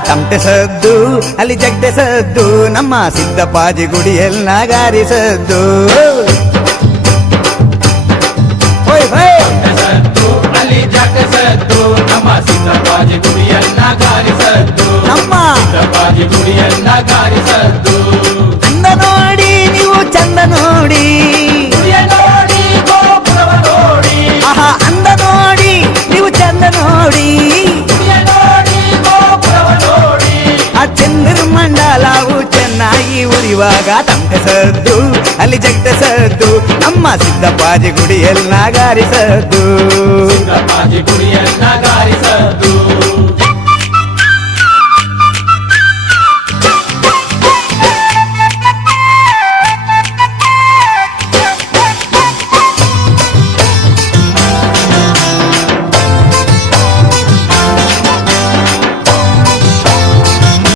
ತಮಟೆ ಸದ್ದು ಅಲ್ಲಿ ಜಗ್ಡೆ ಸದ್ದು ನಮ್ಮ ಸಿದ್ದಪಾಜಿ ಗುಡಿಯಲ್ಲಿ ನಗಾರಿ ಸದ್ದು ಹೋಯ್ ನೋಡಿ ಆ ಚಂದ್ರ ಮಂಡಲವು ಚೆನ್ನಾಗಿ ಉರಿವಾಗ ತಮಟೆ ಸದ್ದು, ಅಲ್ಲಿ ಜಗಡೆ ಸದ್ದು, ನಮ್ಮ ಸಿದ್ದಪ್ಪಾಜಿ ಗುಡಿಯಲ್ಲಿ ನಗಾರಿ